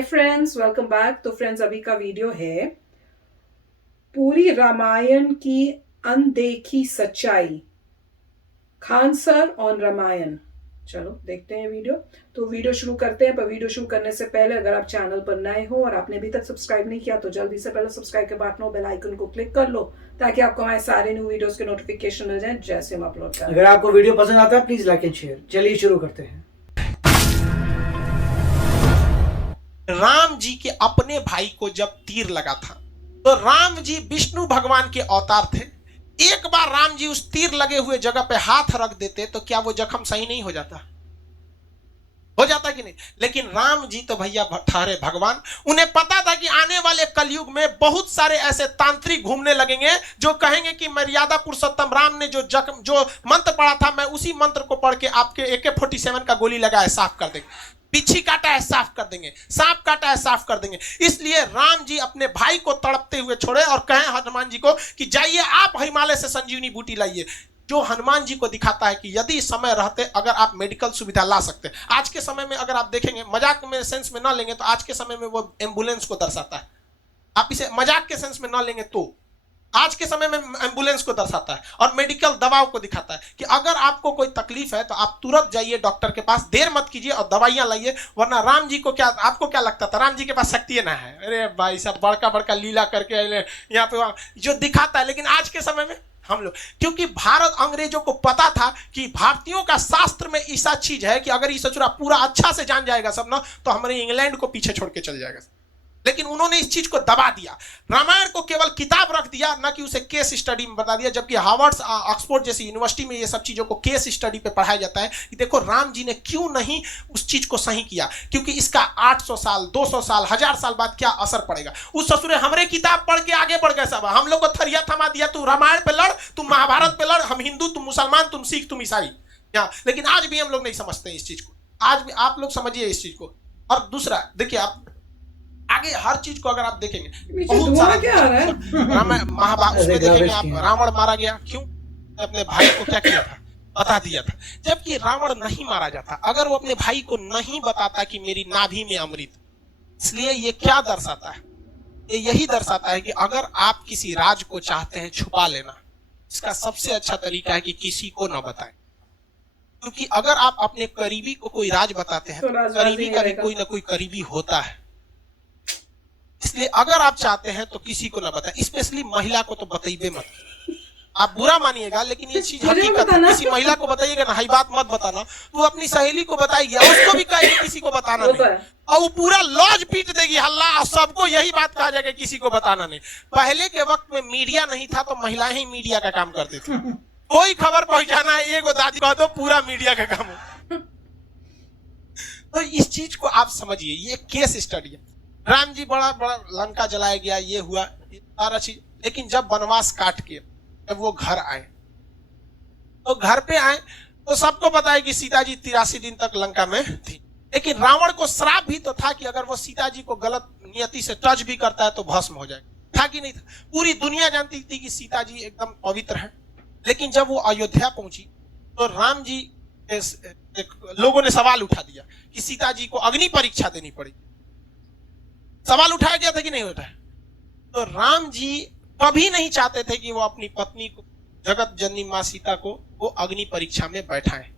Hi friends, welcome back. तो friends, अभी का वीडियो है पूरी रामायण की अनदेखी सच्चाई, खान सर ऑन रामायण। चलो देखते हैं वीडियो। तो वीडियो शुरू करते हैं, पर वीडियो शुरू करने से पहले अगर आप चैनल पर नए हो और आपने अभी तक सब्सक्राइब नहीं किया तो जल्दी से पहले सब्सक्राइब के बटन और बेल आइकन को क्लिक कर लो ताकि आपको हमारे सारे न्यू वीडियोस के नोटिफिकेशन मिल जाएं जैसे हम अपलोड करें। अगर आपको वीडियो पसंद आता है प्लीज लाइक एंड शेयर। चलिए शुरू करते हैं। राम जी के अपने भाई को जब तीर लगा था तो राम जी विष्णु भगवान के अवतार थे। एक बार राम जी उस तीर लगे हुए जगह पे हाथ रख देते तो क्या वो जख्म सही नहीं हो जाता? हो जाता कि नहीं? लेकिन राम जी तो भैया ठहरे भगवान। उन्हें पता था कि आने वाले कलयुग में बहुत सारे ऐसे तांत्रिक घूमने लगेंगे जो कहेंगे कि मर्यादा पुरुषोत्तम राम ने जो मंत्र पढ़ा था, मैं उसी मंत्र को पढ़ के आपके AK-47 का गोली लगाया साफ कर देंगे, बिच्छी काटा है साफ कर देंगे, सांप काटा है साफ कर देंगे। इसलिए राम जी अपने भाई को तड़पते हुए छोड़े और कहें हनुमान जी को कि जाइए आप हिमालय से संजीवनी बूटी लाइए, जो हनुमान जी को दिखाता है कि यदि समय रहते अगर आप मेडिकल सुविधा ला सकते हैं। आज के समय में अगर आप देखेंगे, मजाक में सेंस में ना लेंगे तो आज के समय में वो एम्बुलेंस को दर्शाता है। आप इसे मजाक के सेंस में ना लेंगे तो आज के समय में एम्बुलेंस को दर्शाता है और मेडिकल दवाओं को दिखाता है कि अगर आपको कोई तकलीफ है तो आप तुरंत जाइए डॉक्टर के पास, देर मत कीजिए और दवाइयां लाइए। वरना राम जी को क्या, आपको क्या लगता था राम जी के पास शक्ति ना है? अरे भाई साहब, बड़का बड़का लीला करके यहाँ पे जो दिखाता है। लेकिन आज के समय में हम लोग, क्योंकि भारत अंग्रेजों को पता था कि भारतीयों का शास्त्र में ऐसा चीज है कि अगर ये सचुरा पूरा अच्छा से जान जाएगा सब ना तो हमारे इंग्लैंड को पीछे छोड़ के चल जाएगा। लेकिन उन्होंने इस चीज को दबा दिया, रामायण को केवल किताब रख दिया, ना कि उसे केस स्टडी में बता दिया। जबकि हार्वर्ड ऑक्सफोर्ड जैसी यूनिवर्सिटी में ये सब चीजों को केस स्टडी पे पढ़ाया जाता है कि देखो राम जी ने क्यों नहीं उस चीज को सही किया, क्योंकि इसका 800 साल 200 साल 1000 साल बाद क्या असर पड़ेगा। उस ससुरे हमरे किताब पढ़ के आगे बढ़ गए सब, हम लोग को थरिया थमा दिया, तू रामायण पे लड़, तुम महाभारत पे लड़, हम हिंदू तुम मुसलमान, तुम सिख तुम ईसाई। लेकिन आज भी हम लोग नहीं समझते इस चीज को। आज भी आप लोग समझिए इस चीज को। और दूसरा देखिए, आप आगे हर चीज को अगर आप देखेंगे बहुत सारा क्या है महाभारत, उसमें देखेंगे आप रावण मारा गया क्यों? अपने भाई को क्या किया था? बता दिया था। जबकि रावण नहीं मारा जाता अगर वो अपने भाई को नहीं बताता कि मेरी नाभि में अमृत। इसलिए ये क्या दर्शाता है? ये यही दर्शाता है कि अगर आप किसी राज को चाहते हैं छुपा लेना, इसका सबसे अच्छा तरीका है कि किसी को न बताएं। क्योंकि अगर आप अपने करीबी को कोई राज बताते हैं तो करीबी का भी कोई ना कोई करीबी होता है। इसलिए अगर आप चाहते हैं तो किसी को ना बताएं, स्पेशली महिला को तो बताइए मत। आप बुरा मानिएगा लेकिन ये चीज हकीकत है। किसी महिला को बताइएगा ना, हाई बात मत बताना, तो अपनी सहेली को बताएगी, उसको भी कहेगी किसी को बताना नहीं, और वो पूरा लॉज पीट देगी हल्ला, और सबको यही बात कहा जाएगा किसी को बताना नहीं। पहले के वक्त में मीडिया नहीं था तो महिलाएं ही मीडिया का काम करती थी। कोई खबर पहुंचाना है, एक दादी कह दो, पूरा मीडिया का काम हो। तो इस चीज को आप समझिए, ये केस स्टडी है। राम जी बड़ा बड़ा लंका जलाया गया, ये हुआ, ये सारा चीज। लेकिन जब वनवास काट के जब वो घर आए तो घर पे आए तो सबको पता है कि सीता जी 83 दिन तक लंका में थी। लेकिन रावण को श्राप भी तो था कि अगर वो सीता जी को गलत नियति से टच भी करता है तो भस्म हो जाएगा। था कि नहीं था? पूरी दुनिया जानती थी कि सीता जी एकदम पवित्र है। लेकिन जब वो अयोध्या पहुंची तो राम जी लोगों ने सवाल उठा दिया कि सीता जी को अग्नि परीक्षा देनी पड़ी। सवाल उठाया गया था कि नहीं उठाया? तो राम जी कभी नहीं चाहते थे कि वो अपनी पत्नी को, जगत जननी मां सीता को, वो अग्नि परीक्षा में बैठाएं।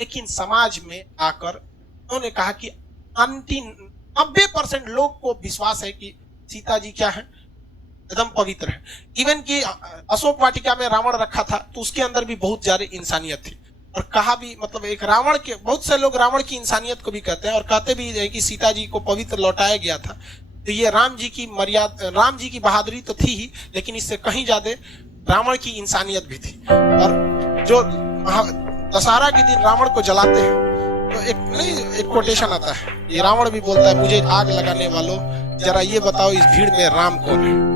लेकिन समाज में आकर उन्होंने कहा कि 90% लोग को विश्वास है कि सीता जी क्या है, एकदम पवित्र है। इवन कि अशोक वाटिका में रावण रखा था तो उसके अंदर भी बहुत ज्यादा इंसानियत थी। और कहा भी, मतलब एक रावण के, बहुत से लोग रावण की इंसानियत को भी कहते हैं और कहते भी है कि सीता जी को पवित्र लौटाया गया था। तो ये राम जी की मर्यादा, राम जी की बहादुरी तो थी ही, लेकिन इससे कहीं ज्यादा रावण की इंसानियत भी थी। और जो दशहरा के दिन रावण को जलाते हैं तो एक कोटेशन आता है, ये रावण भी बोलता है, मुझे आग लगाने वालों जरा ये बताओ इस भीड़ में राम कौन है।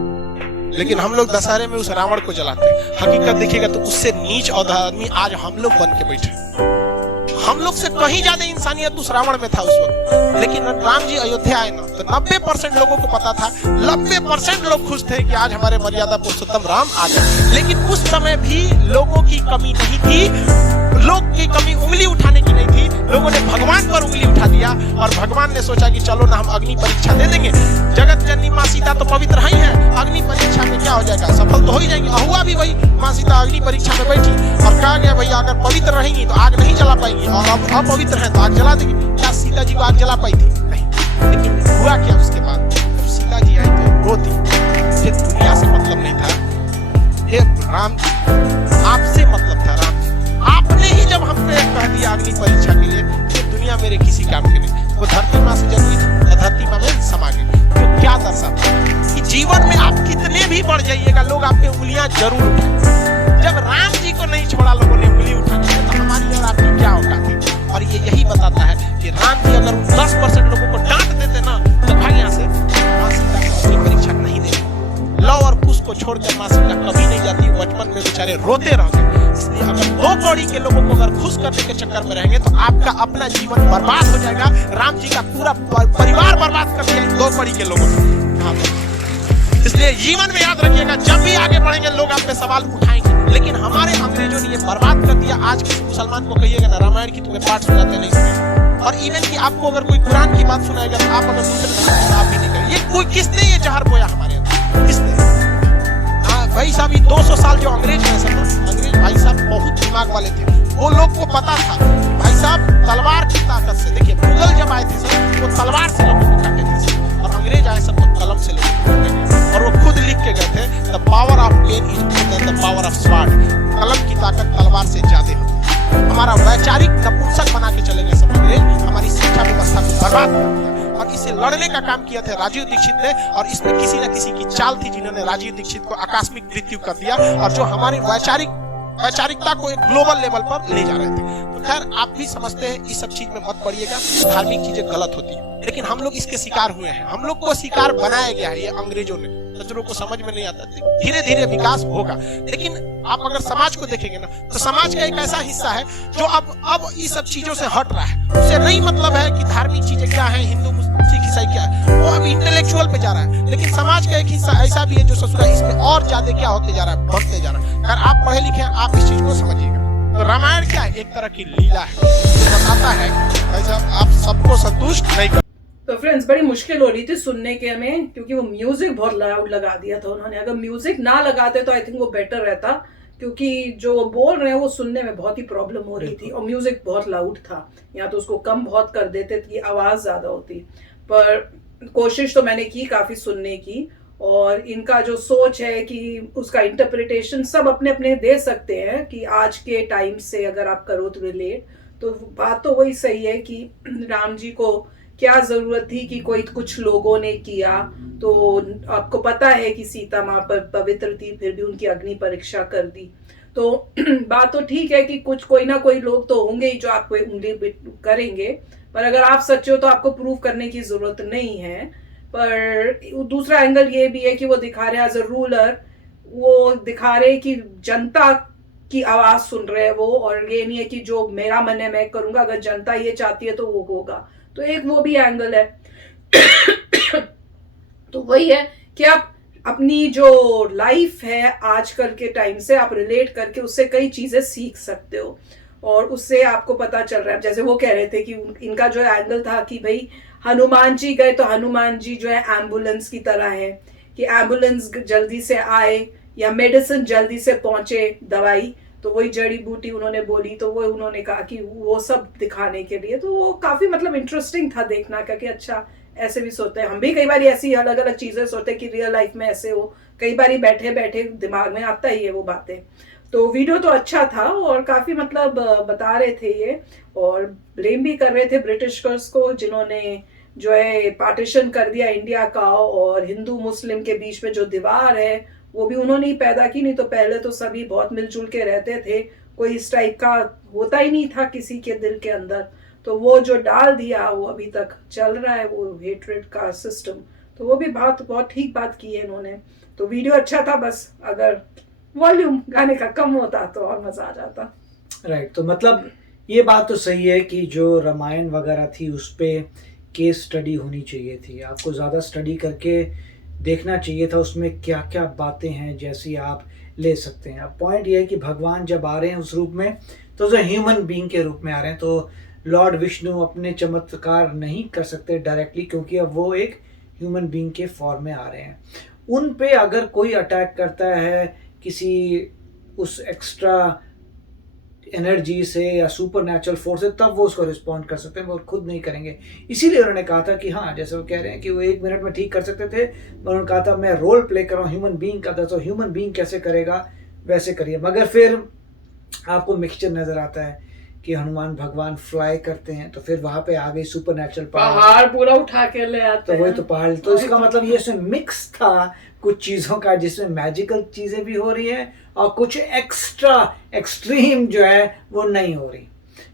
लेकिन हम लोग दशहरे में उस रावण को जलाते हैं। हकीकत देखिएगा तो उससे नीच और आदमी आज हम लोग बन के बैठे। हम लोग से कहीं ज्यादा इंसानियत उस रावण में था उस वक्त। लेकिन राम जी अयोध्या आए ना तो 90% लोगों को पता था, 90% लोग खुश थे कि आज हमारे मर्यादा पुरुषोत्तम राम आ गए। लेकिन उस समय भी लोगों की कमी नहीं थी, लोग की कमी उंगली उठाने की नहीं थी। लोगों ने भगवान पर उंगली उठा दिया और भगवान ने ने सोचा कि चलो ना हम अग्नि परीक्षा दे देंगे, जगत जननी माँ सीता तो पवित्र ही है, अग्नि परीक्षा में क्या हो जाएगा, सफल तो हो ही जाएंगे। हुआ भी वही, माँ सीता अग्नि परीक्षा में बैठी और कहा गया भैया अगर पवित्र रहेंगी तो आग नहीं जला पाएंगी, और अब अपवित्र है तो आग जला देगी। क्या सीता जी को आग जला पाई थी? नहीं। लेकिन हुआ क्या उसके बाद, जब सीता जी आई तो रोती, मुझे दुनिया से मतलब नहीं था, हे राम आपसे मतलब था। राम आपने ही जब हमको कह दिया अग्नि परीक्षा के लिए कि दुनिया मेरे किसी काम के नहीं, वो धरती माँ से जन्मी थी, धरती माँ में समा गई। तो क्या दर्शाता है कि जीवन में आप कितने भी बढ़ जाइएगा, लोग आप पे उंगलियां जरूर उठाएंगे। जब राम जी को नहीं छोड़ा लोगों ने उंगली उठानी है, तो हमारी और आपकी क्या औकात है। और ये यही बताता है कि राम जी अगर 10% लोगों को डांट देते ना, तो भाग यहाँ से, माँ सीता को अग्नि परीक्षा नहीं देते। लव और कुश को छोड़कर माँ सीता कभी नहीं जाती, बचपन में बेचारे रोते रहोगे। इसलिए अगर 2 कौड़ी के लोगों को अगर खुश करने के चक्कर में रहेंगे तो आपका अपना जीवन बर्बाद हो जाएगा। राम जी का पूरा परिवार बर्बाद कर दिया 2 कौड़ी के लोगों ने। इसलिए जीवन में याद रखिएगा, जब भी आगे बढ़ेंगे लोग आप पे सवाल उठाएंगे, लेकिन हमारे अंग्रेजों ने ये बर्बाद कर दिया। आज किसी मुसलमान को कहिएगा ना रामायण की तुम्हें पाठ सुनाते नहीं सुने, और इवन कि आपको अगर कोई कुरान की बात सुनाएगा तो आप अगर दूसरे धर्म की बात भी नहीं करें। ये कोई किसने ये जहर बोया हमारे अंदर, किसने? भाई साहब ये 200 साल जो अंग्रेज हैं सब, अंग्रेज भाई साहब बहुत दिमाग वाले थे। वो लोग को पता था भाई साहब तलवार की ताकत से, देखिए मुगल जब आए थे सर वो तलवार से लोगों को काटे थे सर, और अंग्रेज आए सब तो कलम से लोगों को काटे थे। और वो खुद लिख के गए थे the power of pen is more than the power of sword, कलम की ताकत तलवार से ज्यादा होती है। हमारा वैचारिक नपुंसक बना के चले गए सब अंग्रेज, हमारी शिक्षा व्यवस्था को बर्बाद कर दिया। और इसे लड़ने का काम किया था राजीव दीक्षित ने, और इसमें किसी न किसी की चाल थी जिन्होंने राजीव दीक्षित को आकस्मिक मृत्यु कर दिया, और जो हमारी वैचारिकता को एक ग्लोबल लेवल पर ले जा रहे थे। तो खैर आप भी समझते हैं, इस सब चीज में मत पड़िएगा, धार्मिक चीजें गलत होती है, लेकिन हम लोग इसके शिकार हुए हैं, हम लोग को शिकार बनाया गया है ये अंग्रेजों ने। नजरों को समझ में नहीं आता, धीरे धीरे विकास होगा। लेकिन आप अगर समाज को देखेंगे ना, तो समाज का एक ऐसा हिस्सा है जो अब इस सब चीजों से हट रहा है। उससे नहीं मतलब है कि धार्मिक चीजें क्या है, हिंदू सिख ईसाई क्या है, वो अब इंटेलेक्चुअल पे जा रहा है। लेकिन समाज का एक हिस्सा ऐसा भी है जो ससुरा इसमें और ज्यादा क्या होते जा रहा है, बढ़ते जा रहा है। अगर आप पढ़े लिखे हैं, आप इस चीज को समझिएगा। तो रामायण क्या है, एक तरह की लीला है, बताता है भाई साहब आप सबको संतुष्ट नहीं कर। तो फ्रेंड्स बड़ी मुश्किल हो रही थी सुनने के हमें, क्योंकि वो म्यूजिक बहुत लाउड लगा दिया था उन्होंने। अगर म्यूजिक ना लगाते तो आई थिंक वो बेटर रहता, क्योंकि जो वो बोल रहे हैं वो सुनने में बहुत ही प्रॉब्लम हो रही थी, और म्यूजिक बहुत लाउड था। या तो उसको कम बहुत कर देते कि आवाज ज्यादा होती, पर कोशिश तो मैंने की काफी सुनने की। और इनका जो सोच है कि उसका इंटरप्रिटेशन सब अपने अपने दे सकते हैं, कि आज के टाइम से अगर आप करो तो रिलेट, तो बात तो वही सही है कि राम जी को क्या जरूरत थी कि कोई कुछ लोगों ने किया। तो आपको पता है कि सीता माँ पर पवित्र थी, फिर भी उनकी अग्नि परीक्षा कर दी। तो बात तो ठीक है कि कुछ कोई ना कोई लोग तो होंगे ही जो आपको उंगली करेंगे, पर अगर आप सच्चे हो तो आपको प्रूव करने की जरूरत नहीं है। पर दूसरा एंगल ये भी है कि वो दिखा रहे एज अ रूलर, वो दिखा रहे कि जनता की आवाज सुन रहे हैं वो, और ये नहीं है कि जो मेरा मन है मैं करूंगा, अगर जनता ये चाहती है तो वो होगा। तो एक वो भी एंगल है। तो वही है कि आप अपनी जो लाइफ है आजकल के टाइम से आप रिलेट करके उससे कई चीजें सीख सकते हो, और उससे आपको पता चल रहा है। जैसे वो कह रहे थे कि इनका जो एंगल था कि भाई हनुमान जी गए तो हनुमान जी जो है एम्बुलेंस की तरह है, कि एम्बुलेंस जल्दी से आए या मेडिसिन जल्दी से पहुंचे, दवाई, तो वही जड़ी बूटी उन्होंने बोली, तो वो उन्होंने कहा कि वो सब दिखाने के लिए। तो वो काफी मतलब इंटरेस्टिंग था देखना का, कि अच्छा ऐसे भी सोचते हैं हम भी, कई बार ऐसी अलग अलग चीजें सोचते हैं कि रियल लाइफ में ऐसे हो, कई बार बैठे बैठे दिमाग में आता ही है वो बातें। तो वीडियो तो अच्छा था, और काफी मतलब बता रहे थे ये, और ब्लेम भी कर रहे थे ब्रिटिशर्स को जिन्होंने जो है पार्टीशन कर दिया इंडिया का, और हिंदू मुस्लिम के बीच में जो दीवार है वो भी उन्होंने ही पैदा की। नहीं तो पहले तो सभी बहुत मिलजुल के रहते थे, कोई इस टाइप का होता ही नहीं था किसी के दिल के अंदर। तो वो जो डाल दिया वो अभी तक चल रहा है, वो हेट्रेड का सिस्टम। तो वो भी बहुत ठीक बात की है इन्होंने। तो वीडियो अच्छा था, बस अगर वॉल्यूम गाने का कम होता तो और मजा आ जाता। राइट, तो मतलब ये बात तो सही है कि जो रामायण वगैरह थी उस पर केस स्टडी होनी चाहिए थी, आपको ज़्यादा स्टडी करके देखना चाहिए था उसमें क्या क्या बातें हैं, जैसी आप ले सकते हैं। अब पॉइंट ये है कि भगवान जब आ रहे हैं उस रूप में, तो जो ह्यूमन बीइंग के रूप में आ रहे हैं, तो लॉर्ड विष्णु अपने चमत्कार नहीं कर सकते डायरेक्टली, क्योंकि अब वो एक ह्यूमन बीइंग के फॉर्म में आ रहे हैं। उन पे अगर कोई अटैक करता है किसी उस एक्स्ट्रा एनर्जी से या सुपर नेचुरल फोर्स से, तब वो उसको रिस्पॉन्ड कर सकते हैं, वो खुद नहीं करेंगे। इसीलिए उन्होंने कहा था कि हाँ, जैसे वो कह रहे हैं कि वो 1 मिनट में ठीक कर सकते थे, पर उन्होंने कहा था मैं रोल प्ले कर रहा हूँ ह्यूमन बीइंग का, तो ह्यूमन बीइंग कैसे करेगा वैसे करिए। मगर फिर आपको मिक्सचर नजर आता है कि हनुमान भगवान फ्लाई करते हैं, तो फिर वहां पे आ गई सुपर नेचुरल पहाड़ पूरा उठा के ले आते तो वही हैं। तो पहाड़, तो इसका मतलब ये इसमें मिक्स था कुछ चीजों का, जिसमें मैजिकल चीजें भी हो रही है और कुछ एक्स्ट्रा एक्सट्रीम जो है वो नहीं हो रही।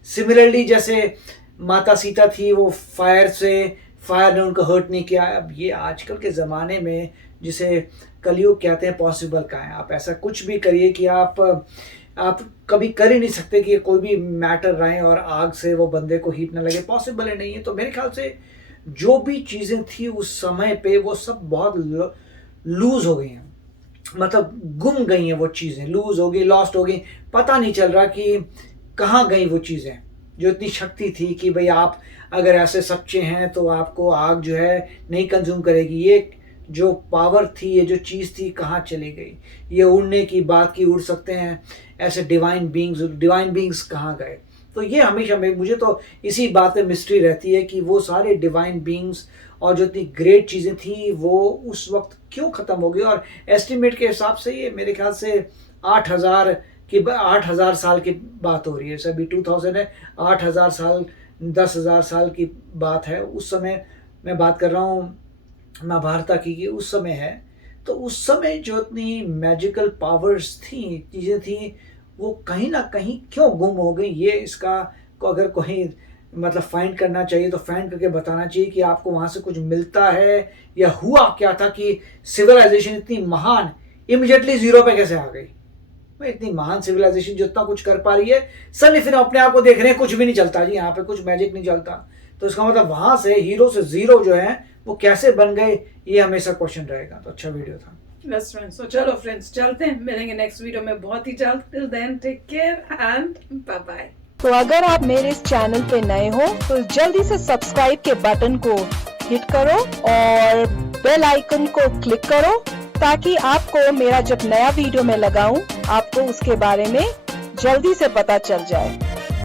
सिमिलरली जैसे माता सीता थी, वो फायर ने उनको हर्ट नहीं किया। अब ये आजकल के ज़माने में जिसे कलयुग कहते हैं, पॉसिबल का है। आप ऐसा कुछ भी करिए कि आप कभी कर ही नहीं सकते कि कोई भी मैटर रहे और आग से वो बंदे को हीट ना लगे, पॉसिबल ही नहीं है। तो मेरे ख्याल से जो भी चीज़ें थी उस समय पे वो सब बहुत लूज हो गई हैं, मतलब गुम गई हैं वो चीज़ें, लूज हो गई, लॉस्ट हो गई, पता नहीं चल रहा कि कहाँ गई वो चीज़ें। जो इतनी शक्ति थी कि भाई आप अगर ऐसे सच्चे हैं तो आपको आग जो है नहीं कंज्यूम करेगी, ये जो पावर थी, ये जो चीज़ थी, कहाँ चली गई। ये उड़ने की बात की, उड़ सकते हैं ऐसे डिवाइन बींग्स कहाँ गए। तो ये हमेशा मुझे तो इसी बात में मिस्ट्री रहती है कि वो सारे डिवाइन बींग्स और जो इतनी ग्रेट चीज़ें थी वो उस वक्त क्यों ख़त्म हो गई। और एस्टिमेट के हिसाब से ये मेरे ख्याल से 8,000 साल की बात हो रही है। अभी 2000 है, 8,000 साल 10,000 साल की बात है। उस समय मैं बात कर रहा हूँ महाभारत की, कि उस समय है। तो उस समय जो इतनी मैजिकल पावर्स थी, चीज़ें थी, वो कहीं ना कहीं क्यों गुम हो गई। ये इसका को अगर कोई मतलब फाइंड करना चाहिए तो फाइंड करके बताना चाहिए कि आपको वहाँ से कुछ मिलता है या हुआ क्या था कि सिविलाइजेशन इतनी महान इमीडिएटली जीरो पे कैसे आ गई। इतनी महान सिविलाइजेशन जो इतना कुछ कर पा रही है, सर फिर अपने आप को देख रहे हैं कुछ भी नहीं चलता जी, यहाँ पे कुछ मैजिक नहीं चलता। तो इसका मतलब वहाँ से हीरो से जीरो जो है वो कैसे बन गए, ये हमेशा क्वेश्चन रहेगा। तो अच्छा वीडियो था। बस फ्रेंड्स, तो चलो फ्रेंड्स चलते हैं, मिलेंगे नेक्स्ट वीडियो में बहुत ही जल्द। Till then take care and bye bye. तो अगर आप मेरे इस चैनल पे नए हो तो जल्दी से सब्सक्राइब के बटन को हिट करो और बेल आइकन को क्लिक करो, ताकि आपको मेरा जब नया वीडियो मैं लगाऊं आपको उसके बारे में जल्दी से पता चल जाए।